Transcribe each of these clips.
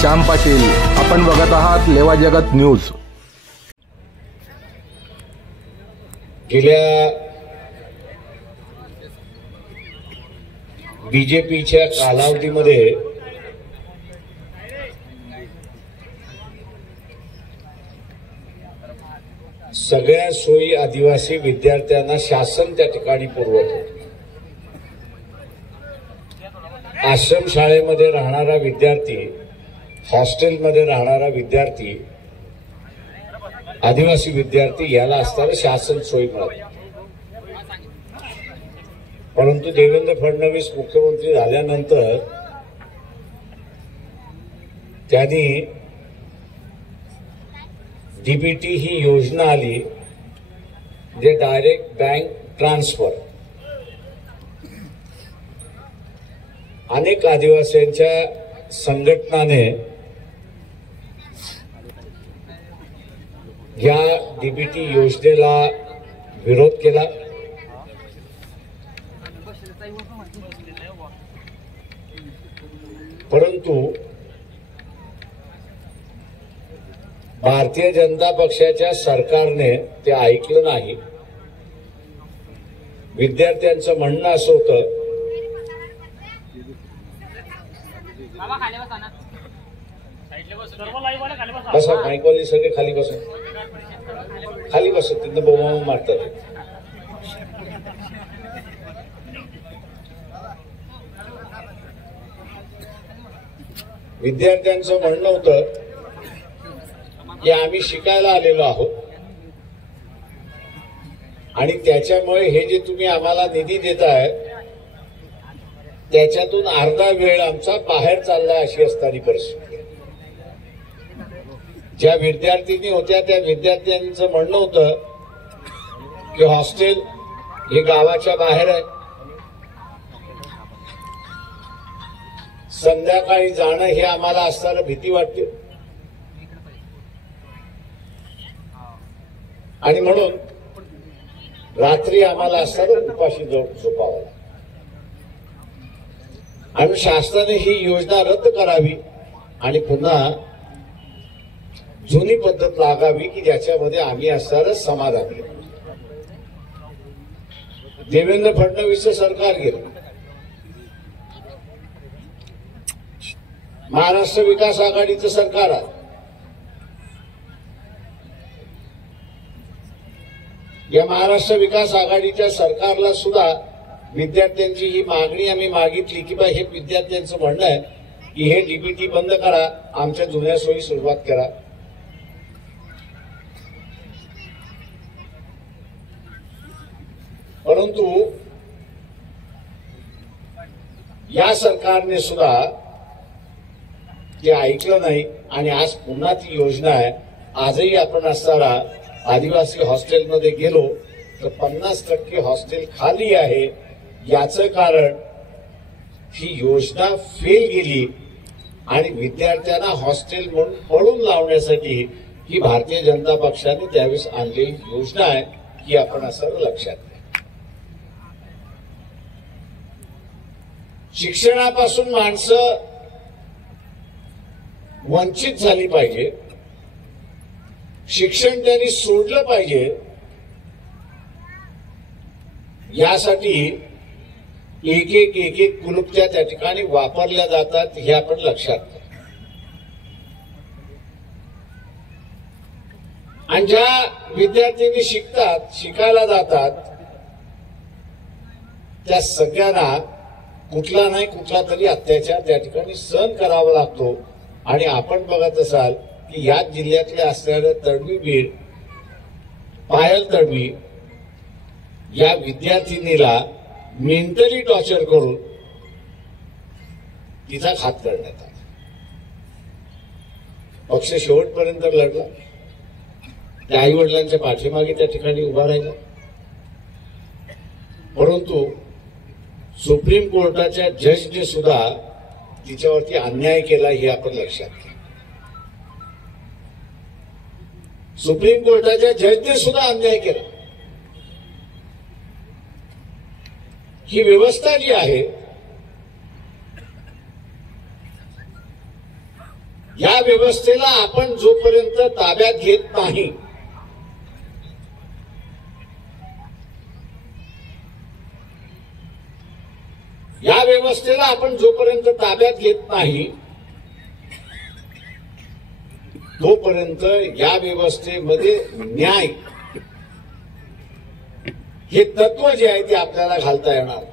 श्याम पाटील. आपण बघत आहात लेवा जगत न्यूज. गेल्या बीजेपीच्या कालावधीमध्ये सगळ्या सोयी आदिवासी विद्यार्थ्यांना शासन त्या ठिकाणी पुरवत होते. आश्रम शाळेमध्ये राहणारा विद्यार्थी, हॉस्टेलमध्ये राहणारा विद्यार्थी, आदिवासी विद्यार्थी याला असताना शासन सोयी मिळाली. परंतु देवेंद्र फडणवीस मुख्यमंत्री झाल्यानंतर त्यांनी डीबीटी ही योजना आली, जे डायरेक्ट बँक ट्रान्सफर. अनेक आदिवासींच्या संघटनाने या डीबीटी योजनेला विरोध केला. परंतु भारतीय जनता पक्षाच्या सरकारने ते ऐकलं नाही. विद्यार्थ्यांचं म्हणणं असं होतं, बसा माईकवाली सगळे खाली बसा, खाली बसत तिथं बोमा मारतात. विद्यार्थ्यांचं म्हणणं होतं की आम्ही शिकायला आलेलो आहोत आणि त्याच्यामुळे हे जे तुम्ही आम्हाला निधी देताय त्याच्यातून अर्धा वेळ आमचा बाहेर चाललाय, अशी असणारी परिस्थिती. ज्या विद्यार्थिनी होत्या त्या विद्यार्थ्यांचं म्हणणं होतं की हॉस्टेल हे गावाच्या बाहेर आहे, संध्याकाळी जाणं हे आम्हाला असताना भीती वाटते आणि म्हणून रात्री आम्हाला असताना उपाशी झोपावं. आणि शासनाने ही योजना रद्द करावी आणि पुन्हा जुनी पद्धत लागावी की ज्याच्यामध्ये आम्ही असणारं समाधान घेऊ. देवेंद्र फडणवीसचं सरकार गेलं, महाराष्ट्र विकास आघाडीचं सरकार आहे. या महाराष्ट्र विकास आघाडीच्या सरकारला सुद्धा विद्यार्थ्यांची ही मागणी आम्ही मागितली की बा हे विद्यार्थ्यांचं म्हणणं आहे की हे डीबीटी बंद करा, आमच्या जुन्या सोयी सुरुवात करा. परंतु या सरकारने सुद्धा ते ऐकलं नाही आणि आज पुन्हा ती योजना आहे. आजही आपण असताना आदिवासी हॉस्टेलमध्ये गेलो तर 50% हॉस्टेल खाली आहे. याचं कारण ही योजना फेल गेली आणि विद्यार्थ्यांना हॉस्टेल म्हणून पळून लावण्यासाठी ही भारतीय जनता पक्षाने त्यावेळेस आणलेली योजना आहे ही आपण असं लक्षात घ्या. शिक्षणापासून माणसं वंचित झाली पाहिजे, शिक्षण त्यांनी सोडलं पाहिजे, यासाठी एक एक कुलुप्त्या त्या ठिकाणी वापरल्या जातात हे आपण लक्षात घ्या. आणि ज्या विद्यार्थ्यांनी शिकायला जातात त्या सगळ्यांना कुठला नाही कुठला तरी अत्याचार त्या ठिकाणी सहन करावा लागतो. आणि आपण बघत असाल की याच जिल्ह्यातले असणाऱ्या तडवीबीर पायल तडवी या विद्यार्थिनीला मेंटली टॉर्चर करून तिचा घात करण्यात आला. पक्ष शेवटपर्यंत लढला, त्या आई वडिलांच्या पाठीमागे त्या ठिकाणी उभा राहिला. परंतु सुप्रीम कोर्टाच्या जजने सुद्धा तिच्यावरती अन्याय केला हे आपण लक्षात घ्या. सुप्रीम कोर्टाच्या जजने सुद्धा अन्याय केला. ही व्यवस्था जी आहे या व्यवस्थेला आपण जोपर्यंत ताब्यात घेत नाही, या व्यवस्थेला आपण जोपर्यंत ताब्यात घेत नाही, तोपर्यंत या व्यवस्थेमध्ये न्याय हे तत्व जे आहे ते आपल्याला घालता येणार.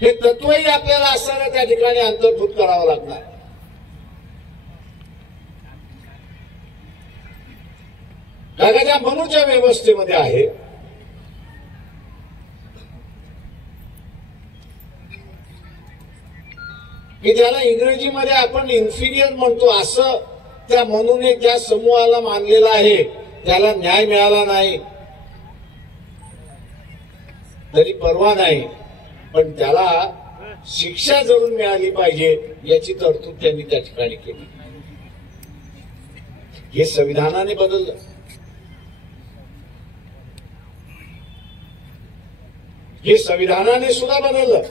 हे तत्वही आपल्याला असताना त्या ठिकाणी अंतर्भूत करावं लागणार. कारण ज्या मनूच्या व्यवस्थेमध्ये आहे, की ज्याला इंग्रजीमध्ये आपण इन्फिरियर म्हणतो, असं त्या मनूने ज्या समूहाला मानलेला आहे, त्याला न्याय मिळाला नाही तरी परवा नाही, पण त्याला शिक्षा जरूर मिळाली पाहिजे याची तरतूद त्यांनी त्या ठिकाणी केली. हे संविधानाने बदललं. हे संविधानाने सुद्धा बदललं.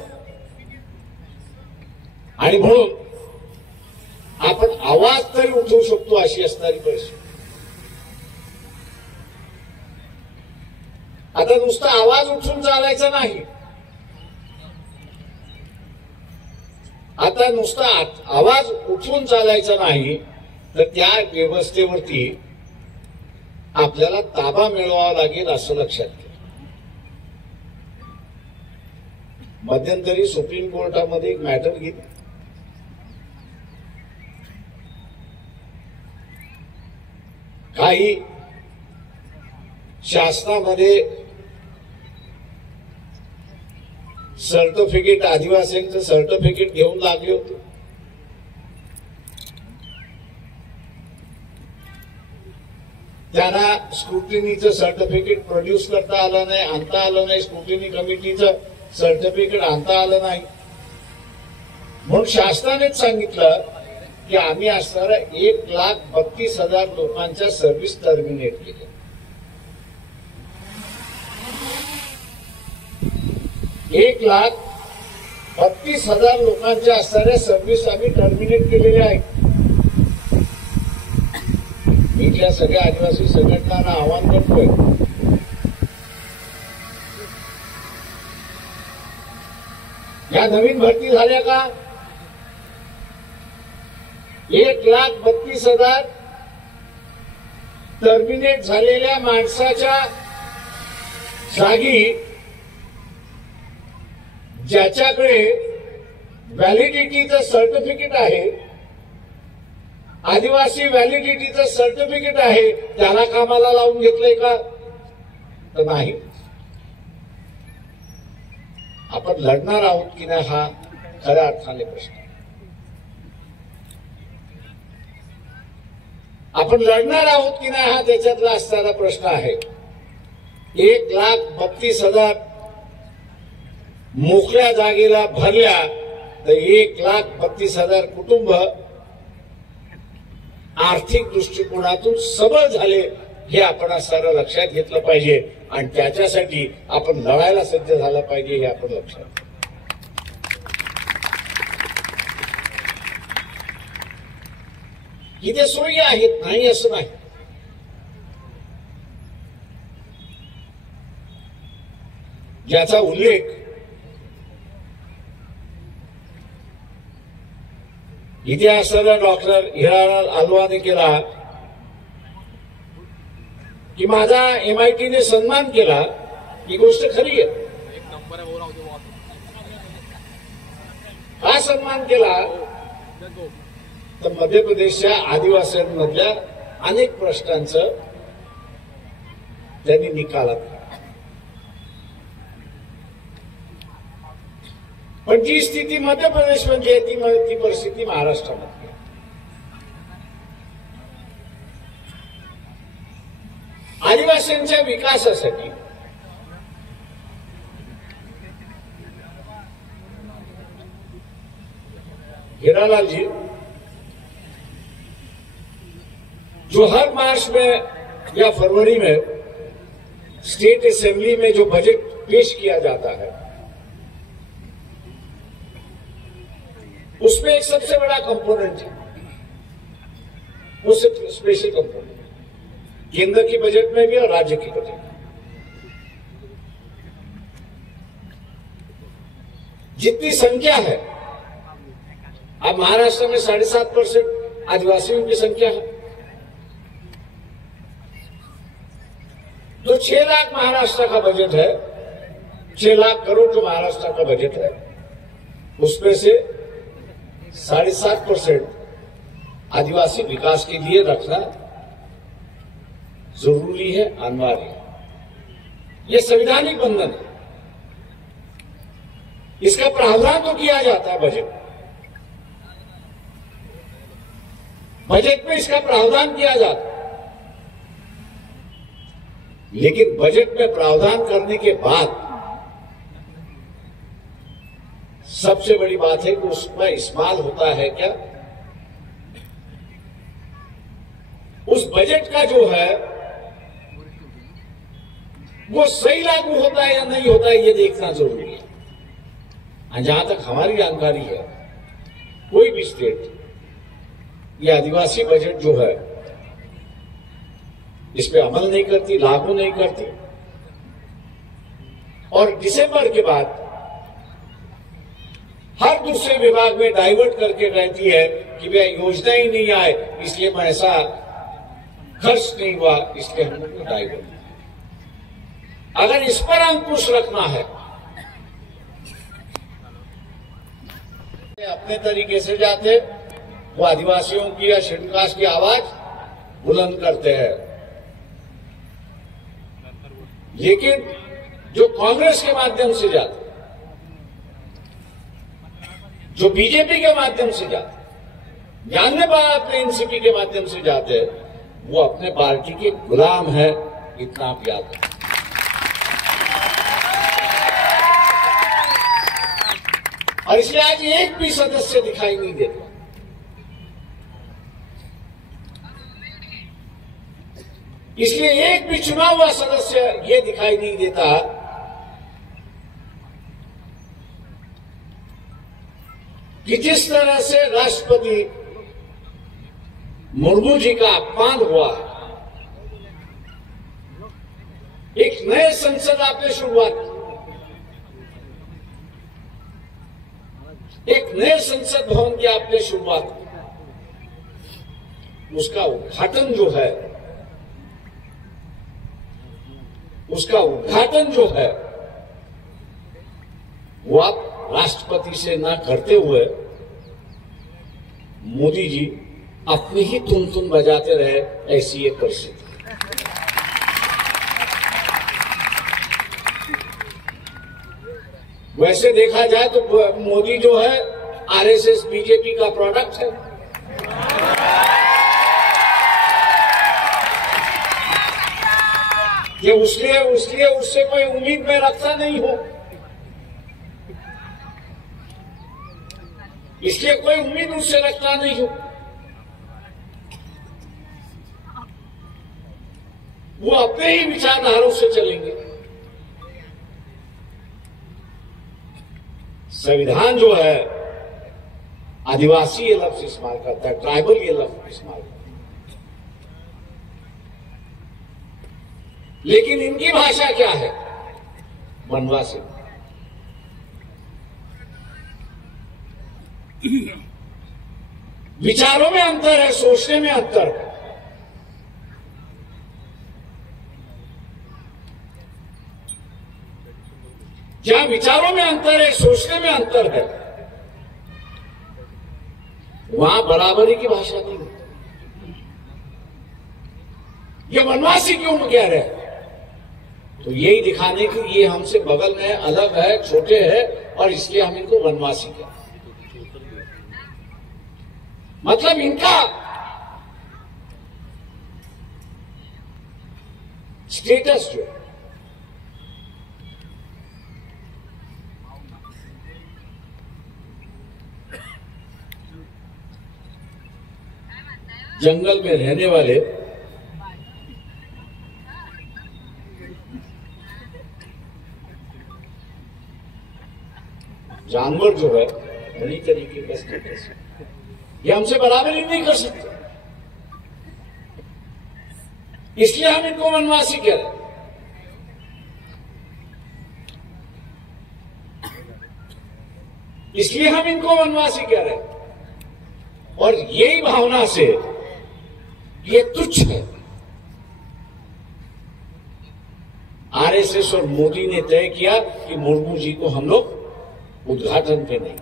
आणि म्हणून आपण आवाज तरी उठवू शकतो अशी असणारी परिस्थिती. आता नुसता आवाज उठून चालायचा नाही, आता नुसता आवाज उठवून चालायचा नाही, तर त्या व्यवस्थेवरती आपल्याला ताबा मिळवावा लागेल असं लक्षात घ्या. मध्यंतरी सुप्रीम कोर्टामध्ये एक मॅटर घेतली. काही शासनामध्ये सर्टिफिकेट, आदिवासींचं सर्टिफिकेट घेऊन लागले होते. त्यांना स्क्रुटिनीचं सर्टिफिकेट प्रोड्यूस करता आलं नाही, आणता आलं नाही, स्क्रुटिनी कमिटीचं सर्टिफिकेट आणता आलं नाही. म्हणून शासनानेच सांगितलं की आम्ही असणाऱ्या 1,32,000 लोकांच्या सर्व्हिस टर्मिनेट केल्या. 1,32,000 लोकांच्या असणाऱ्या सर्व्हिस आम्ही टर्मिनेट केलेल्या आहेत. मी त्या सगळ्या आदिवासी संघटनांना आवाहन करतोय, या नवीन भरती झाल्या का? 1,32,000 टर्मिनेट झालेल्या माणसाच्या जागी ज्याच्याकडे व्हॅलिडिटीचं सर्टिफिकेट आहे, आदिवासी व्हॅलिडिटीचं सर्टिफिकेट आहे, त्याला कामाला लावून घेतलंय का? तर नाही. आपण लढणार आहोत की नाही हा खऱ्या अर्थाने प्रश्न. आपण लढणार आहोत की नाही हा त्याच्यातला असणारा प्रश्न आहे. 1,32,000 मोकळ्या जागेला भरल्या तर 1,32,000 कुटुंब आर्थिक दृष्टिकोनातून सबळ झाले, हे आपण असणारं लक्षात घेतलं पाहिजे. आणि त्याच्यासाठी आपण लढायला सज्ज झालं पाहिजे, हे आपण लक्षात. इथे सोयी आहेत, नाही असं नाही. ज्याचा उल्लेख इथे असणारा डॉक्टर हिरालाल अल्वाने केला की माझा MIT ने सन्मान केला, ही गोष्ट खरी आहे. हा सन्मान केला तर मध्य प्रदेशच्या आदिवासींमधल्या अनेक प्रश्नांचं त्यांनी निकाल आणला. पण जी स्थिती मध्य प्रदेशमध्ये आहे ती परिस्थिती महाराष्ट्रामध्ये. आदिवासींच्या विकासासाठी हिरालाल जी जो हर मार्च में या फरवरी में स्टेट असेंबली में जो बजट पेश किया जाता है, उसमें एक सबसे बड़ा कंपोनेंट है, वो स्पेशल कंपोनेंट केंद्र की बजट में भी और राज्य की बजट में। जितनी संख्या है, अब महाराष्ट्र में 7.5% आदिवासियों की संख्या है, तो 6 लाख महाराष्ट्र का बजट है, 6 लाख करोड़ जो महाराष्ट्र का बजट है, उसमें से 7.5% आदिवासी विकास के लिए रखना जरूरी है, अनिवार्य है। यह संवैधानिक बंधन है, इसका प्रावधान तो किया जाता है बजट में इसका प्रावधान किया जाता है, लेकिन बजट में प्रावधान करने के बाद सबसे बड़ी बात है कि उसमें इस्तेमाल होता है क्या, उस बजट का जो है वो सही लागू होता है या नहीं होता है, ये देखना जरूरी है। जहां तक हमारी जानकारी है, कोई भी स्टेट ये आदिवासी बजट जो है इस पे अमल नहीं करती, लागू नहीं करती, और दिसंबर के बाद हर दूसरे विभाग में डाइवर्ट करके रहती है कि भैया योजना ही नहीं आए, इसलिए मैं ऐसा खर्च नहीं हुआ, इसलिए हम लोग को डाइवर्ट। अगर इस पर अंकुश रखना है, अपने तरीके से जाते, वो आदिवासियों की या शेड्यूल कास्ट की आवाज बुलंद करते हैं, लेकिन जो कांग्रेस के माध्यम से जाते, जो बीजेपी के माध्यम से जाते, जानने वाला अपने एनसीपी के माध्यम से जाते, वो अपने पार्टी के गुलाम है, इतना आप याद रखें। और इसलिए आज एक भी सदस्य दिखाई नहीं देता, इसलिए एक भी चुना हुआ सदस्य ये दिखाई नहीं देता कि जिस तरह से राष्ट्रपति मुर्मू जी का अपमान हुआ, एक नए संसद आपने शुरुआत की, एक नए संसद भवन की आपने शुरुआत की, उसका उद्घाटन जो है, उसका उद्घाटन जो है वो आप राष्ट्रपति से ना करते हुए मोदी जी अपनी ही तुन बजाते रहे, ऐसी एक परिस्थिति। वैसे देखा जाए तो मोदी जो है आरएसएस बीजेपी का प्रोडक्ट है। ये उससे कोई उम्मीद में रखता नहीं हो, इसलिए कोई उम्मीद उससे रखता नहीं हो। वो अपने ही विचारधारों से चलेंगे। संविधान जो है आदिवासी ये लफ्ज इस्तेमाल करता है, ट्राइबल ये लफ्ज इस्तेमाल करता है, लेकिन इनकी भाषा क्या है? वनवासी। विचारों में अंतर है, सोचने में अंतर है। जहां विचारों में अंतर है, सोचने में अंतर है, वहां बराबरी की भाषा नहीं होती। ये वनवासी क्यों कह रहे हैं? तो यही दिखाने की ये हमसे बगल में है, अलग है, छोटे हैं, और इसलिए हम इनको वनवासी कहते हैं। मतलब इनका स्टेटस जो जंगल में रहने वाले जानवर जो है उन्हीं तरीके का स्टेटस। ये हमसे बराबरी नहीं कर सकते, इसलिए हम इनको वनवासी कह रहे हैं। इसलिए हम इनको वनवासी कह रहे हैं। और यही भावना से ये तुच्छ है। आरएसएस और मोदी ने तय किया कि मुर्मू जी को हम लोग उद्घाटन पे नहीं,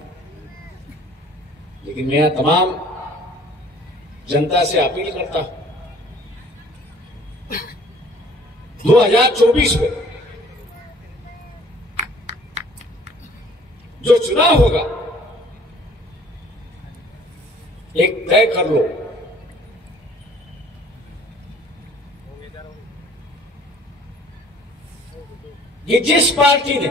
लेकिन मैं तमाम जनता से अपील करता हूं, 2024 में जो चुनाव होगा एक तय कर लो, कि जिस पार्टी ने,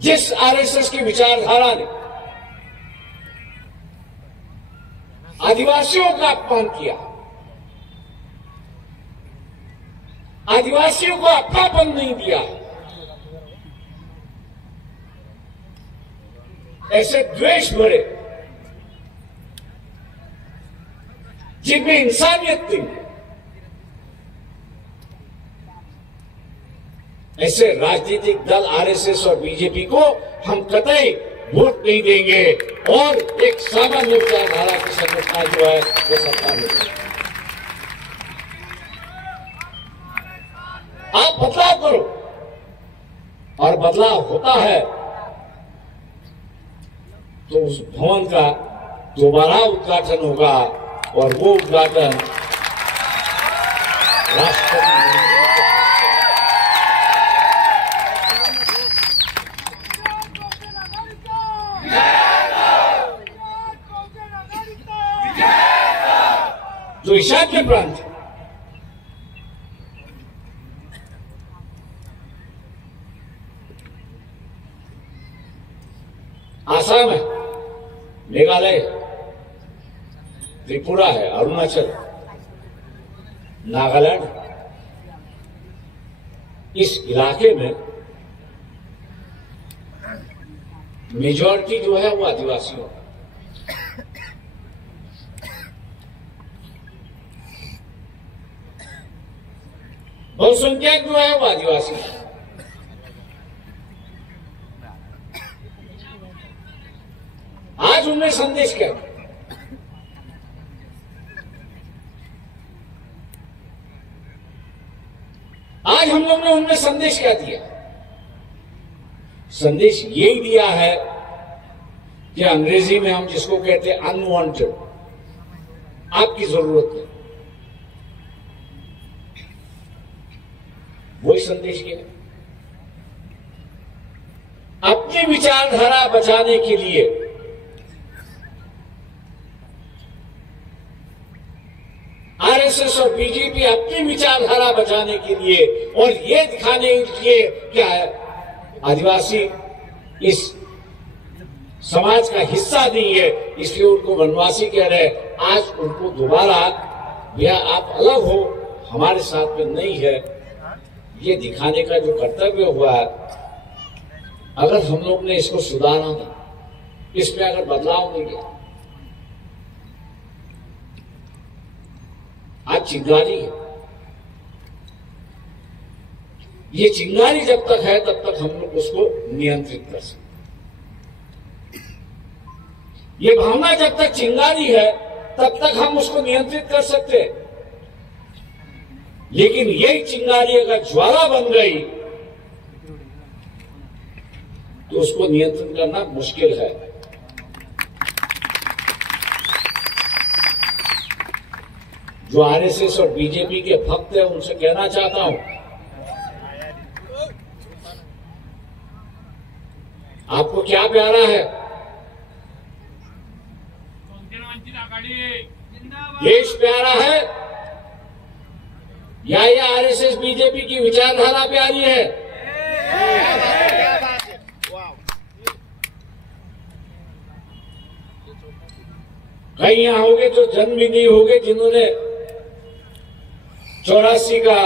जिस आरएसएस की विचारधारा ने आदिवासियों का अपमान किया, आदिवासियों को अपनापन नहीं दिया, ऐसे द्वेष भरे, जिनमें इंसानियत नहीं, ऐसे राजनीतिक दल आरएसएस और बीजेपी को हम कतई वोट नहीं देंगे और एक सामान्य विचारधारा की संरचना जो है वो सरकार में। आप बदलाव करो, और बदलाव होता है तो उस भवन का दोबारा उद्घाटन होगा, और वो उद्घाटन राष्ट्रपति जो ईशान्य प्रांत है, आसाम है, मेघालय है, त्रिपुरा है, अरुणाचल, नागालैंड, इस इलाके में मेजॉरिटी जो है वो आदिवासियों, बहुसंख्यक जो है वो आदिवासी है। आज उनने संदेश क्या दिया? आज हम लोग ने उनमें संदेश क्या दिया? संदेश यही दिया है कि अंग्रेजी में हम जिसको कहते हैं अनवांटेड, आपकी जरूरत है, वही संदेश किया। अपनी विचारधारा बचाने के लिए आरएसएस और बीजेपी अपनी विचारधारा बचाने के लिए और ये दिखाने के लिए क्या है आदिवासी इस समाज का हिस्सा नहीं है, इसलिए उनको वनवासी कह रहे हैं। आज उनको दोबारा या आप अलग हो, हमारे साथ में नहीं है, ये दिखाने का जो कर्तव्य हुआ है, अगर हम लोग ने इसको सुधारा नहीं, इसमें अगर बदलाव नहीं किया, आज चिंगारी है, ये चिंगारी जब तक है तब तक हम लोग उसको नियंत्रित कर सकते। ये भावना जब तक चिंगारी है तब तक हम उसको नियंत्रित कर सकते हैं, लेकिन यही चिंगारी अगर ज्वाला बन गई तो उसको नियंत्रित करना मुश्किल है। जो आरएसएस और बीजेपी के भक्त हैं उनसे कहना चाहता हूं, आपको क्या प्यारा है? देश प्यारा है या ये आरएसएस बीजेपी की विचारधारा प्यारी है? कई यहां होंगे जो जन्म भी नहीं होंगे, जिन्होंने 84 का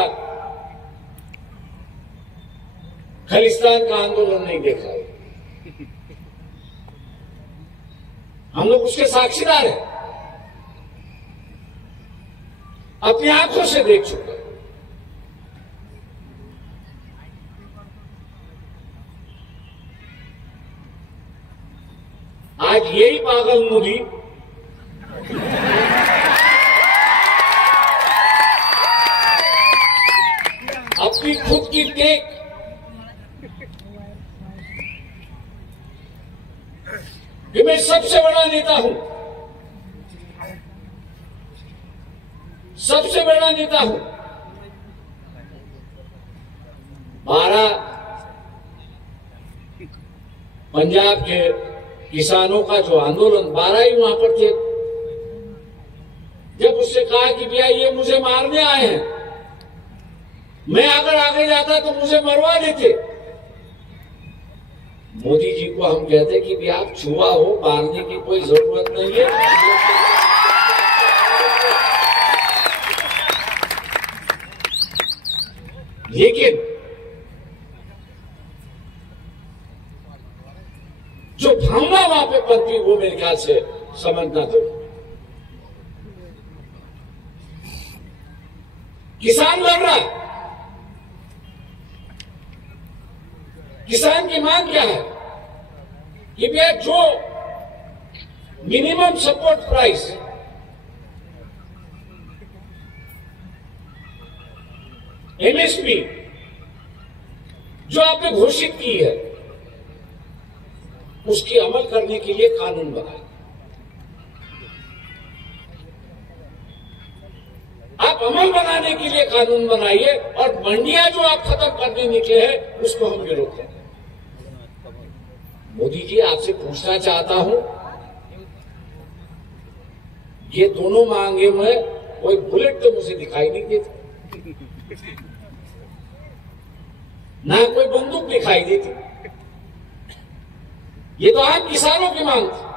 खालिस्तान का आंदोलन नहीं देखा। हम लोग उसके साक्षीदार हैं, अपनी आंखों से देख चुके। आज यही पागल मोदी अपनी खुद की टेक कि मैं सबसे बड़ा नेता हूं, सबसे बड़ा नेता हूं। 12 पंजाब के किसानों का जो आंदोलन, 12 ही वहां पर थे। जब उससे कहा कि भैया ये मुझे मारने आए हैं, मैं अगर आगे जाता तो मुझे मरवा देते, मोदी जी को हम कहते कि भैया आप छुआ हो, मारने की कोई जरूरत नहीं है। लेकिन जो भावना वहां पे पनपी वो मेरे ख्याल से समझना दो। किसान लड़ रहा है, किसान की मांग क्या है कि भैया जो मिनिमम सपोर्ट प्राइस एमएसपी जो आपने घोषित की है, उसकी अमल करने के लिए कानून बनाए। आप अमल बनाने के लिए कानून बनाइए और मंडियां जो आप खत्म करने निकले हैं उसको हम विरोध करें। मोदी जी, आपसे पूछना चाहता हूं, ये दोनों मांगे में कोई बुलेट तो मुझे दिखाई नहीं देती, ना कोई बंदूक दिखाई देती। ये तो आप किसानों की मांग थी।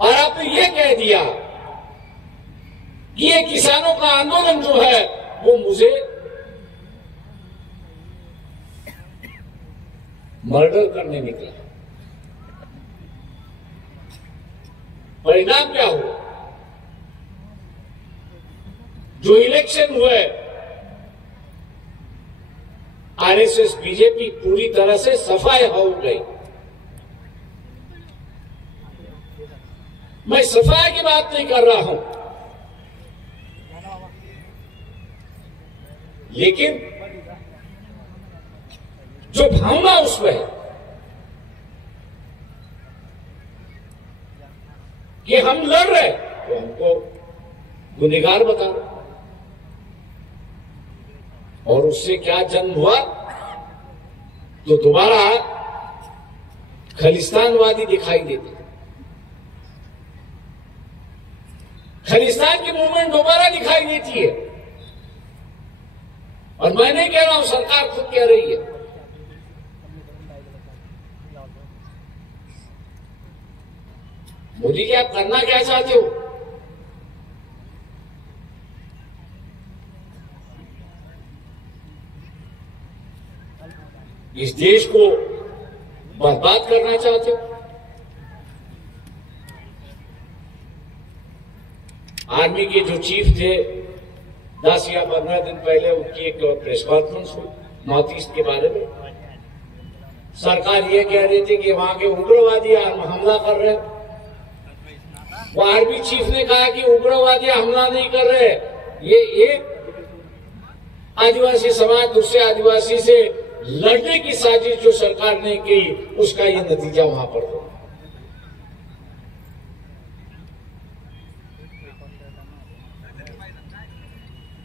और आपने ये कह दिया कि ये किसानों का आंदोलन जो है वो मुझे मर्डर करने निकला। परिणाम क्या हुआ? जो इलेक्शन हुए, आरएसएस बीजेपी पूरी तरह से सफाई हो गई। मैं सफाई की बात नहीं कर रहा हूं, लेकिन जो भावना उसमें है कि हम लड़ रहे, वो हमको गुनहगार बता रहे। और उससे क्या जन्म हुआ? तो दोबारा खालिस्तानवादी दिखाई देते, खालिस्तान की मूवमेंट दोबारा दिखाई देती है। और मैं नहीं कह रहा हूं, सरकार खुद कह रही है। मोदी जी, आप करना क्या चाहते हो? इस देश को बर्बाद करना चाहते हो? आर्मी के जो चीफ थे, 10 या 15 दिन पहले उनकी एक प्रेस कॉन्फ्रेंस हुई नॉर्थ ईस्ट के बारे में। सरकार ये कह रही थी कि वहां के उग्रवादी हमला कर रहे। वो आर्मी चीफ ने कहा कि उग्रवादी हमला नहीं कर रहे, ये एक आदिवासी समाज दूसरे आदिवासी से लड़ने की साजिश जो सरकार ने की, उसका ये नतीजा वहां पर हुआ।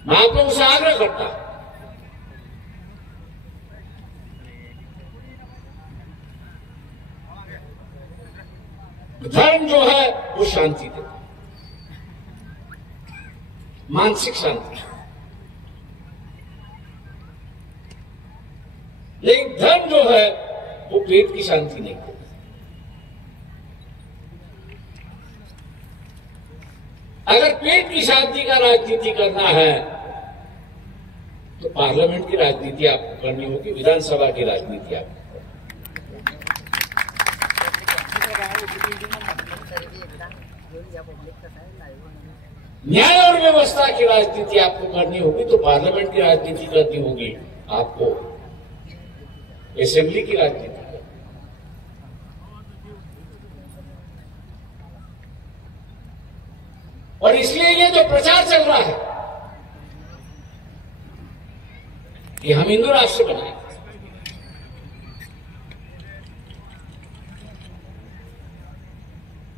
मैं आप लोगों से आग्रह करता हूं, धर्म जो है वो शांति देता, मानसिक शांति। लेकिन धर्म जो है वो पेट की शांति नहीं देता। अगर पेट की शांति का राजनीति करना है तो पार्लियामेंट की राजनीति आपको करनी होगी, विधानसभा की राजनीति आपको। न्याय और व्यवस्था की राजनीति आपको करनी होगी तो पार्लियामेंट की राजनीति करनी होगी, आपको असेंबली की राजनीति। और इसलिए ये जो प्रचार चल रहा है कि हम हिंदू राष्ट्र बनाए,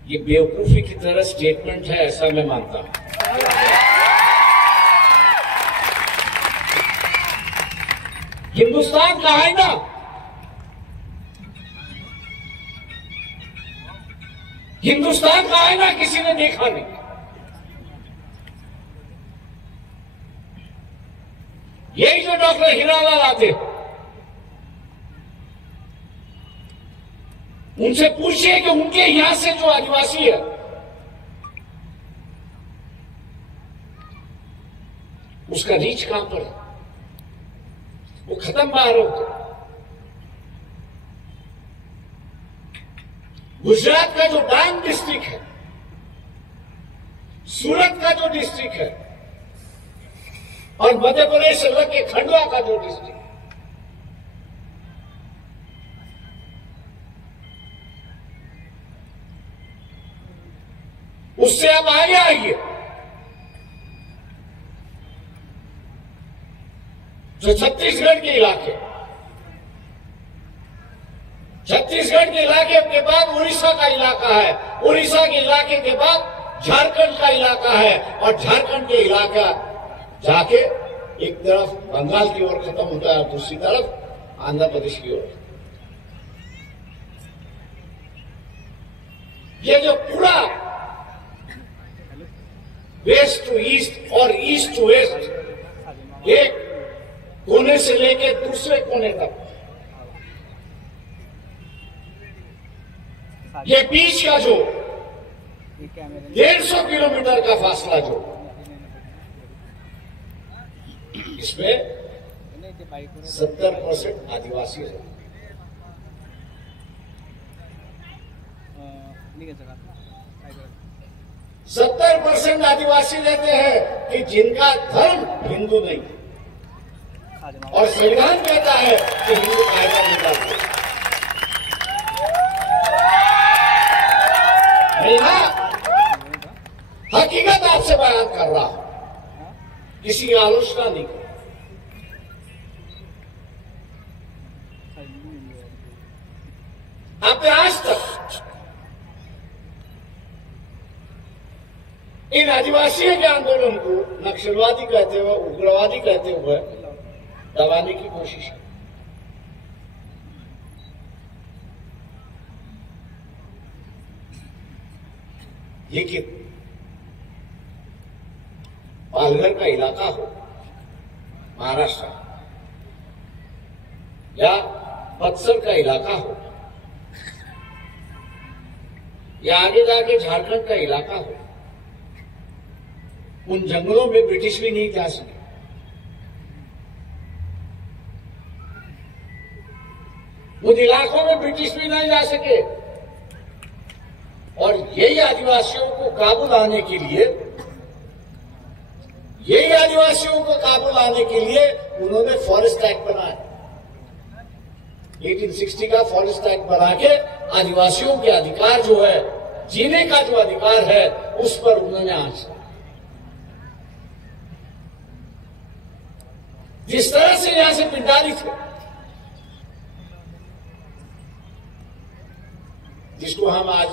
ये बेवकूफी की तरह स्टेटमेंट है, ऐसा मैं मानता हूं। हिंदुस्तान का आईना हिंदुस्तान का आईना किसी ने देखा नहीं। यही जो डॉक्टर हीरालाल आते हैं, उनसे पूछिए कि उनके यहां से जो आदिवासी है उसका रीच कहां पर है, वो खत्म बाहर होता। गुजरात का जो डांग डिस्ट्रिक्ट है, सूरत का जो डिस्ट्रिक्ट है और मध्य प्रदेश से लग के खंडवा का जो डिस्ट्रिक्ट, उससे अब आगे आइए। जो छत्तीसगढ़ के इलाके, छत्तीसगढ़ के इलाके के बाद उड़ीसा का इलाका है, उड़ीसा के इलाके के बाद झारखंड का इलाका है और झारखंड के इलाका जाके एक तरफ बंगाल की ओर खत्म होता है और दूसरी तरफ आंध्र प्रदेश की ओर। ये जो पूरा वेस्ट टू ईस्ट और ईस्ट टू वेस्ट, एक कोने से लेके दूसरे कोने तक, ये बीच का जो 150 किलोमीटर का फासला जो, इसमें 70% आदिवासी है। 70% आदिवासी रहते हैं कि जिनका धर्म हिंदू नहीं है और संविधान कहता है कि हिंदू कायदा निकाल दो। हकीकत आपसे बयान कर रहा हूं, किसी की आलोचना नहीं कर। आपने आज तक इन आदिवासियों के आंदोलन को नक्सलवादी कहते हुए, उग्रवादी कहते हुए दबाने की कोशिश की। लेकिन पालघर का इलाका हो, महाराष्ट्र या बक्सर का इलाका हो या आगे जाके झारखंड का इलाका हो, उन जंगलों में ब्रिटिश भी नहीं जा सके। उन इलाकों में ब्रिटिश भी नहीं जा सके और यही आदिवासियों को काबू लाने के लिए, यही आदिवासियों को काबू लाने के लिए उन्होंने फॉरेस्ट एक्ट बनाया। 1860 का फॉरेस्ट एक्ट बना के आदिवासियों के अधिकार जो है, जीने का जो अधिकार है, उस पर उन्होंने आंच ली। जिस तरह से यहां से पिंडारी थे, जिसको हम आज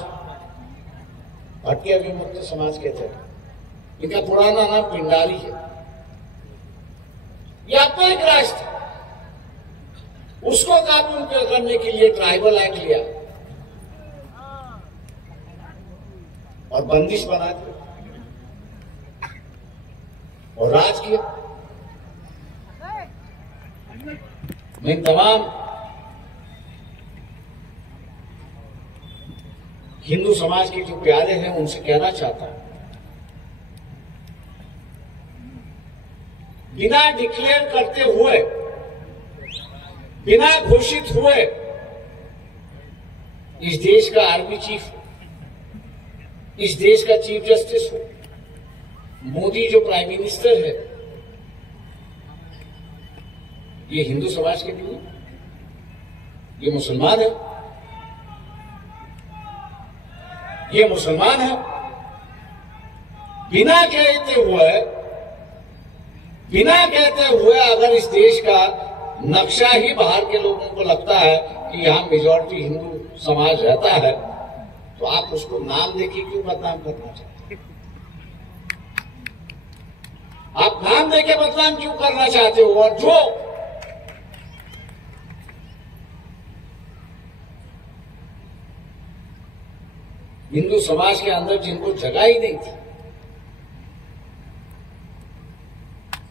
भटकिया विमुक्त समाज कहते हैं, इनका पुराना नाम पिंडारी है। यह अपना एक राज था, उसको काबू करने के लिए ट्राइबल एक्ट लिया और बंदिश बना दी और राज किया। मैं तमाम हिंदू समाज के जो प्यारे हैं उनसे कहना चाहता हूं, बिना डिक्लेयर करते हुए, बिना घोषित हुए इस देश का आर्मी चीफ इस देश का चीफ जस्टिस हो, मोदी जो प्राइम मिनिस्टर है, ये हिंदू समाज के लिए, ये मुसलमान है, ये मुसलमान है। बिना कहते हुए अगर इस देश का नक्शा ही बाहर के लोगों को लगता है कि यहां मेजॉरिटी हिंदू समाज रहता है, तो आप उसको नाम देके क्यों बदनाम करना चाहते हैं? आप नाम देके बदनाम क्यों करना चाहते हो? और जो हिंदू समाज के अंदर जिनको जगह ही नहीं थी,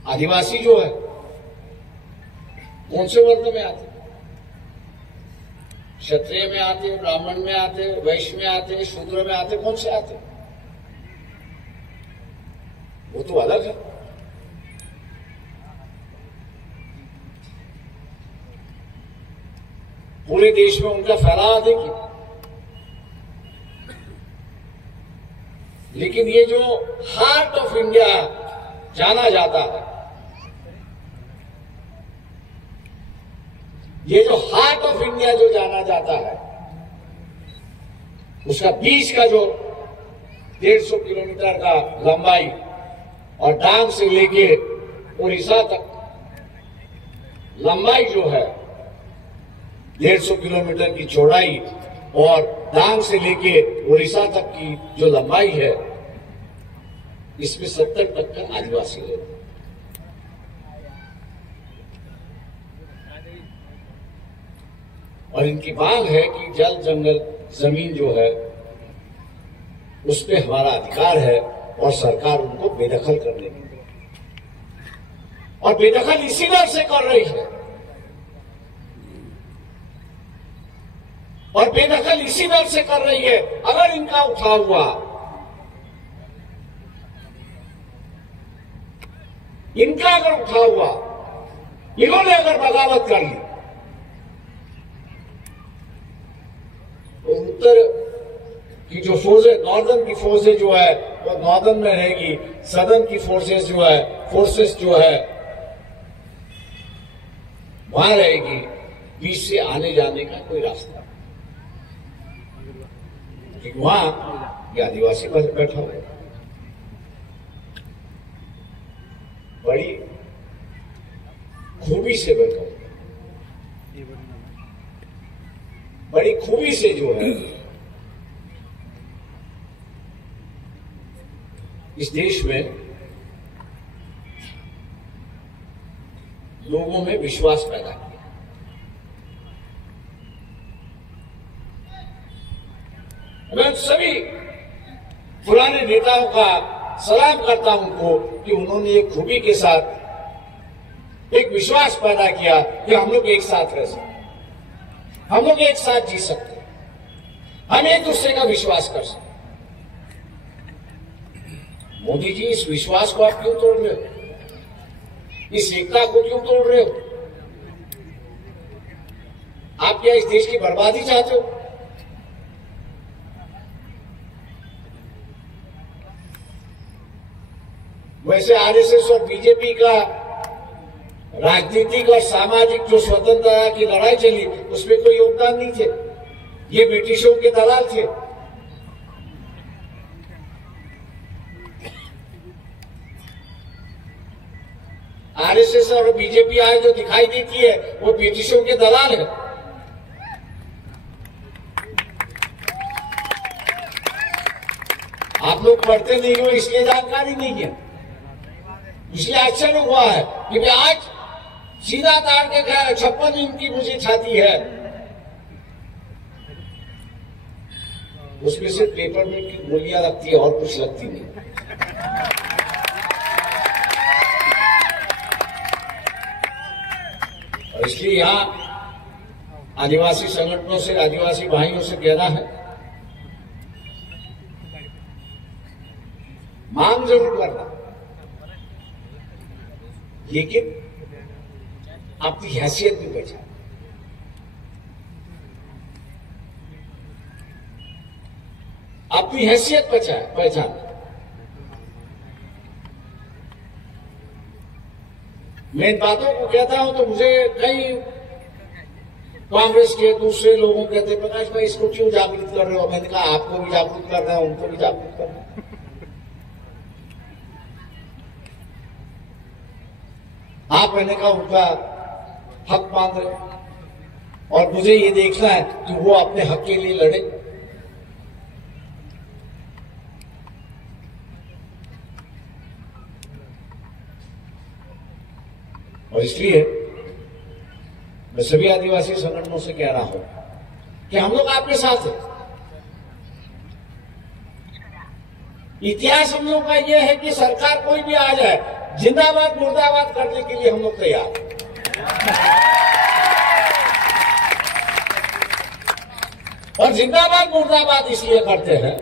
आदिवासी जो है, कौन से वर्ग में आते? क्षत्रिय में आते, ब्राह्मण में आते, वैश्य में आते, शूद्र में आते, कौन से आते? वो तो अलग है। पूरे देश में उनका फैलाव देखिए, लेकिन ये जो हार्ट ऑफ इंडिया जाना जाता है, ये जो हार्ट ऑफ इंडिया जो जाना जाता है, उसका बीच का जो 150 किलोमीटर का लंबाई और डांग से लेके उड़ीसा तक लंबाई जो है 150 किलोमीटर की चौड़ाई और डांग से लेके उड़ीसा तक की जो लंबाई है, इसमें 70% आदिवासी लोग। और इनकी मांग है कि जल जंगल जमीन जो है उस पर हमारा अधिकार है और सरकार उनको बेदखल करने की, और बेदखल इसी डर से कर रही है, और बेदखल इसी डर से कर रही है अगर इनका उठाव हुआ, इनका अगर उठाव हुआ, इन्होंने अगर बगावत कर ली, तो उत्तर की जो फोर्सेज, नॉर्दर्न की फोर्सेज जो है वो नॉर्दर्न में रहेगी, सदर्न की फोर्सेस जो है वहां रहेगी, बीच से आने जाने का कोई रास्ता, क्योंकि वहां ये आदिवासी पर बैठा हुआ है। बड़ी खूबी से बैठा हुआ, बड़ी खूबी से जो है इस देश में लोगों में विश्वास पैदा किया। मैं सभी पुराने नेताओं का सलाम करता हूं उनको कि उन्होंने एक खूबी के साथ एक विश्वास पैदा किया कि हम लोग एक साथ रह सकते, हम लोग एक साथ जी सकते, हम एक दूसरे का विश्वास कर सकते। मोदी जी, इस विश्वास को आप क्यों तोड़ रहे हो? इस एकता को क्यों तोड़ रहे हो? आप क्या इस देश की बर्बादी चाहते हो? वैसे आरएसएस और बीजेपी का राजनीतिक और सामाजिक जो स्वतंत्रता की लड़ाई चली, उसमें कोई योगदान नहीं थे, ये ब्रिटिशों के दलाल थे। आरएसएस और बीजेपी आज जो दिखाई देती है वो ब्रिटिशों के दलाल है। आप लोग पढ़ते नहीं हो इसलिए जानकारी नहीं है, इसलिए आश्चर्य हुआ है कि आज सीधा तार के 56 इंच की मुझे छाती है, उसमें से पेपर में की गोलियां लगती है और कुछ लगती नहीं। और इसलिए यहां आदिवासी संगठनों से, आदिवासी भाइयों से कहना है, मांग जरूर करना, लेकिन आपकी हैसियत भी बचा। अपनी हैसियत पहचान। मैं इन बातों को कहता हूं तो मुझे कई कांग्रेस के दूसरे लोगों कहते, प्रकाश भाई इसको क्यों जागृत कर रहे हो? मैंने कहा आपको भी जागरूक करना है, उनको भी जागरूक करना है। आप मैंने कहा उनका हक मांग रहे और मुझे ये देखना है कि वो अपने हक के लिए लड़े। और इसलिए मैं सभी आदिवासी संगठनों से कह रहा हूं कि हम लोग आपके साथ हैं। इतिहास हम लोग का यह है कि सरकार कोई भी आ जाए, जिंदाबाद मुर्दाबाद करने के लिए हम लोग तैयार हैं। और जिंदाबाद मुर्दाबाद इसलिए करते हैं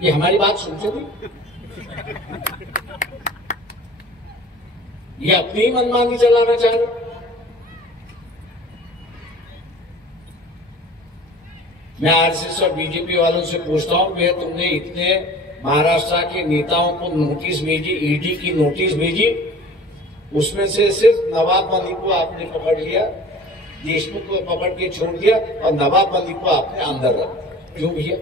कि हमारी बात सुनते नहीं, ये अपनी ही मनमानी चलाना चाह रहे। मैं आरएसएस और बीजेपी वालों से पूछता हूं, भैया तुमने इतने महाराष्ट्र के नेताओं को नोटिस भेजी, ईडी की नोटिस भेजी, उसमें से सिर्फ नवाब मलिक को आपने पकड़ लिया, देशमुख को पकड़ के छोड़ दिया और नवाब मलिक को आपने अंदर रख दिया। क्यों भैया?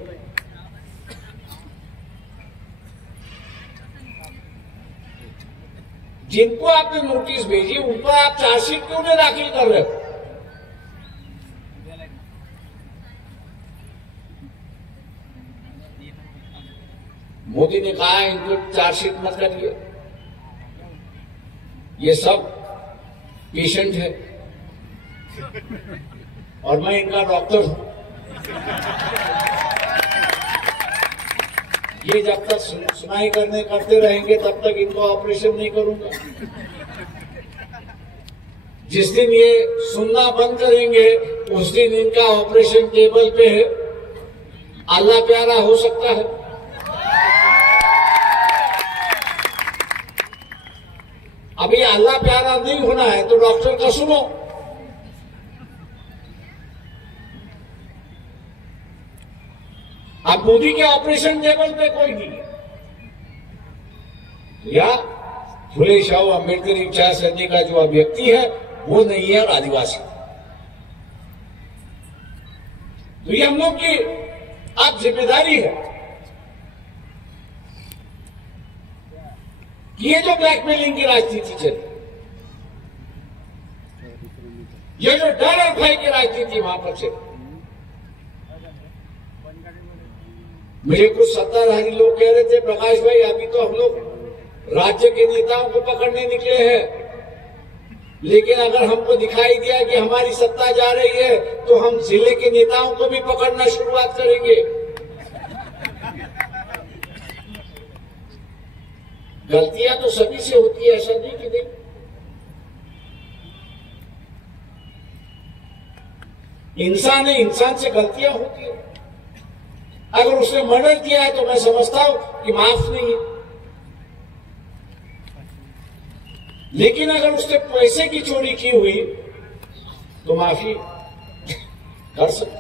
जिनको आपने नोटिस भेजी उन पर आप चार्जशीट क्यों नहीं दाखिल कर रहे हो? मोदी ने कहा इनको चार्जशीट मत करिए, ये सब पेशेंट है और मैं इनका डॉक्टर हूं। ये जब तक सुनाई करते रहेंगे तब तक इनको ऑपरेशन नहीं करूंगा। जिस दिन ये सुनना बंद करेंगे उस दिन इनका ऑपरेशन टेबल पे है। अल्लाह प्यारा हो सकता है। अभी अल्लाह प्यारा नहीं होना है तो डॉक्टर का सुनो। अब मोदी के ऑपरेशन टेबल पे कोई नहीं है या फुले शाह अम्बेडकर विचार सरणी का जो व्यक्ति है वो नहीं है और आदिवासी। तो ये हम लोग की अब जिम्मेदारी है कि ये जो ब्लैकमेलिंग की राजनीति चली, ये जो डर और भय की राजनीति वहां पर चली। मुझे कुछ सत्ताधारी लोग कह रहे थे, प्रकाश भाई अभी तो हम लोग राज्य के नेताओं को पकड़ने निकले हैं, लेकिन अगर हमको दिखाई दिया कि हमारी सत्ता जा रही है तो हम जिले के नेताओं को भी पकड़ना शुरुआत करेंगे। गलतियां तो सभी से होती है, ऐसा नहीं कि नहीं। इंसान है, इंसान से गलतियां होती है। अगर उसने मर्डर किया है तो मैं समझता हूं कि माफ नहीं है, लेकिन अगर उसने पैसे की चोरी की हुई तो माफी कर सकते।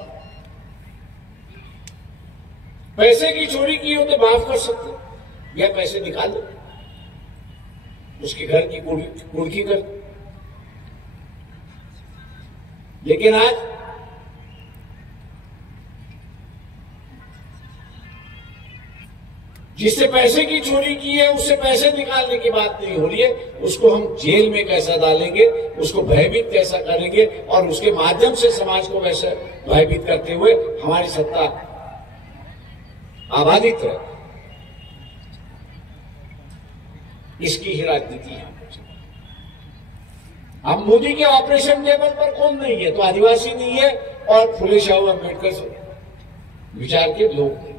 पैसे की चोरी की हो तो माफ कर सकते या पैसे निकाल दो, उसके घर की कुर्की कर। लेकिन आज जिससे पैसे की चोरी की है उससे पैसे निकालने की बात नहीं हो रही है, उसको हम जेल में कैसा डालेंगे, उसको भयभीत कैसा करेंगे और उसके माध्यम से समाज को वैसे भयभीत करते हुए हमारी सत्ता आबादित है, इसकी ही राजनीति है। हम मोदी के ऑपरेशन टेबल पर कौन नहीं है? तो आदिवासी नहीं है और फुले शाह अम्बेडकर से विचार के लोग नहीं।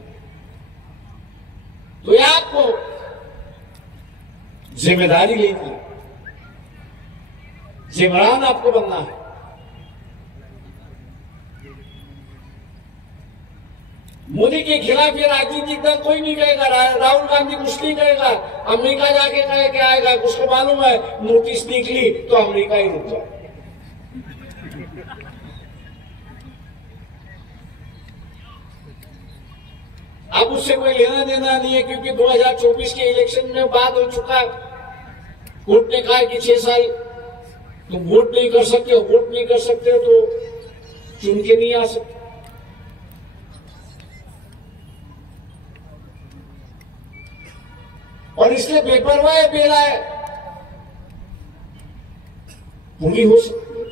तो ये आपको जिम्मेदारी लेनी है, जिम्मेदार आपको बनना है। मोदी के खिलाफ ये राजनीतिक दल कोई नहीं कहेगा, राहुल गांधी कुछ नहीं कहेगा, अमेरिका जाके कहे के आएगा, उसको मालूम है नोटिस निकली तो अमेरिका ही रुक जाए। अब उससे कोई लेना देना नहीं है, क्योंकि 2024 के इलेक्शन में बात हो चुका। कोर्ट ने कहा कि 6 साल तुम वोट नहीं कर सकते हो, वोट नहीं कर सकते हो तो चुन के नहीं आ सकते। और इसलिए बेपरवाह बेड़ा पूरी हो सकती है।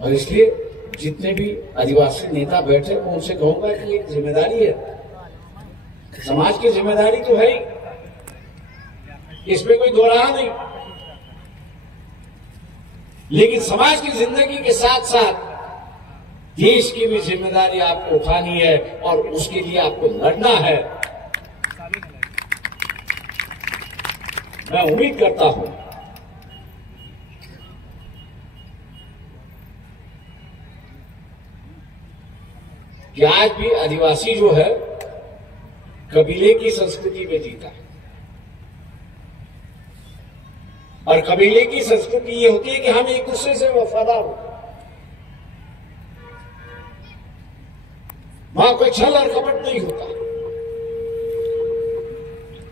और इसलिए जितने भी आदिवासी नेता बैठे मैं उनसे कहूंगा कि एक जिम्मेदारी है, समाज की जिम्मेदारी तो है ही, इसमें कोई दो राह नहीं, लेकिन समाज की जिंदगी के साथ साथ देश की भी जिम्मेदारी आपको उठानी है और उसके लिए आपको लड़ना है। मैं उम्मीद करता हूं कि आज भी आदिवासी जो है कबीले की संस्कृति में जीता है, और कबीले की संस्कृति ये होती है कि हम एक दूसरे से वफादार हो, वहां कोई छल और कपट नहीं होता।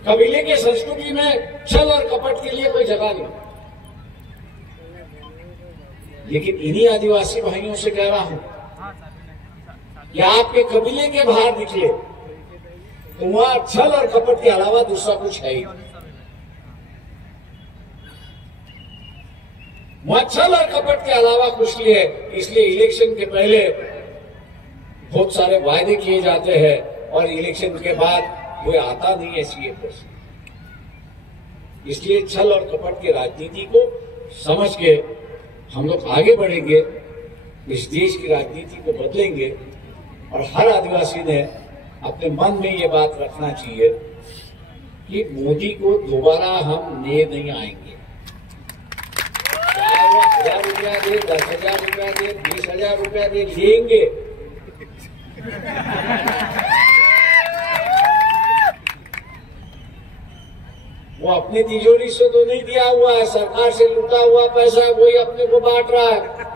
कबीले के संस्कृति में छल और कपट के लिए कोई जगह नहीं। लेकिन इन्हीं आदिवासी भाइयों से कह रहा हूं कि आपके कबीले के बाहर निकले तो वहां छल और कपट के अलावा दूसरा कुछ है ही। वहां छल और कपट के अलावा कुछ नहीं है। इसलिए इलेक्शन के पहले बहुत सारे वायदे किए जाते हैं और इलेक्शन के बाद वो आता नहीं है सीए पर। इसलिए छल और कपट की राजनीति को समझ के हम लोग आगे बढ़ेंगे, इस देश की राजनीति को बदलेंगे। और हर आदिवासी ने अपने मन में ये बात रखना चाहिए कि मोदी को दोबारा हम ले नहीं आएंगे। चाहे वो 1000 रुपया दे, 10,000 रुपया दे, 20,000 रुपया दे, लेंगे। वो अपनी तिजोरी से तो नहीं दिया हुआ है, सरकार से लूटा हुआ पैसा है, वही अपने को बांट रहा है।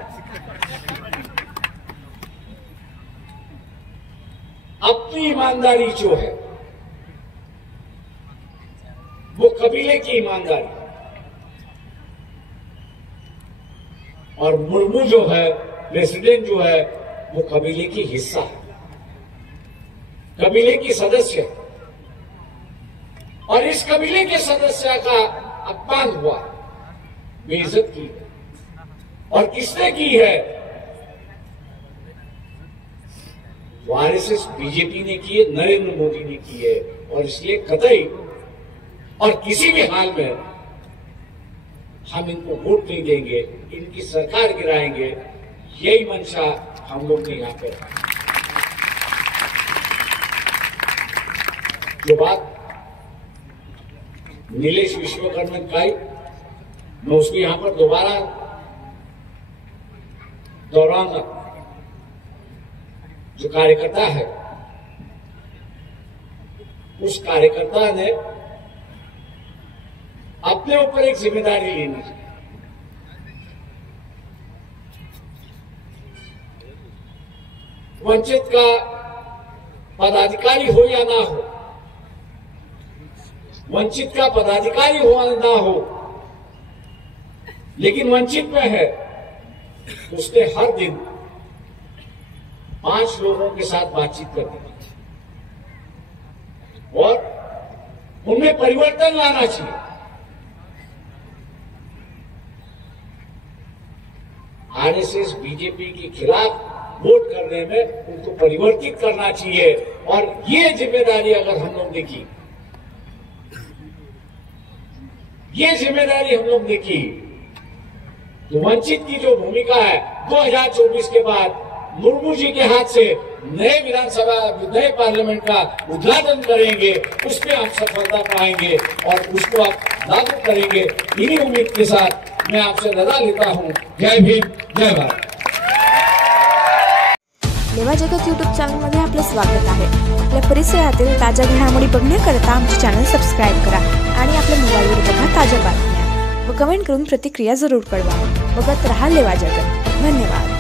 अपनी ईमानदारी जो है वो कबीले की ईमानदारी, और मुर्मू जो है प्रेसिडेंट जो है वो कबीले की हिस्सा है, कबीले की सदस्य है। और इस कबीले के सदस्य का अपमान हुआ, बेइज्जत की, और किसने की है? वो आरएसएस बीजेपी ने की है, नरेंद्र मोदी ने की है। और इसलिए कतई और किसी भी हाल में हम इनको वोट नहीं देंगे, इनकी सरकार गिराएंगे। यही मंशा हम लोग ने यहां पे रखा। जो बात नीलेश विश्वकर्मन का, मैं उसको यहां पर दोबारा दोहराऊंगा। जो कार्यकर्ता है, उस कार्यकर्ता ने अपने ऊपर एक जिम्मेदारी लेनी चाहिए। वंचित का पदाधिकारी हो या ना हो, वंचित का पदाधिकारी हो या ना हो, लेकिन वंचित में है, उसने हर दिन 5 लोगों के साथ बातचीत करनी चाहिए और उनमें परिवर्तन लाना चाहिए। आरएसएस बीजेपी के खिलाफ वोट करने में उनको परिवर्तित करना चाहिए। और ये जिम्मेदारी अगर हम लोग ने की, ये जिम्मेदारी हम लोग ने की, तो वंचित की जो भूमिका है 2024 के बाद मुर्मू जी के हाथ से नए विधानसभा, नए पार्लियामेंट का उद्घाटन करेंगे, उसमें आप सफलता पाएंगे और उसको आप लागू करेंगे। इन्हीं उम्मीद के साथ मैं आपसे रजा लेता हूं। जय भीम, जय भारत। लेवा जगत यूट्यूब चॅनलमध्ये आपलं स्वागत आहे। आपल्या परिसरातील ताज्या घडामोडी बघण्याकरता आमचे चॅनल सबस्क्राइब करा आणि आपल्या मोबाईलवर बघा ताज्या बातम्या व कमेंट करून प्रतिक्रिया जरूर कळवा। बघत रहा लेवा जगत। धन्यवाद।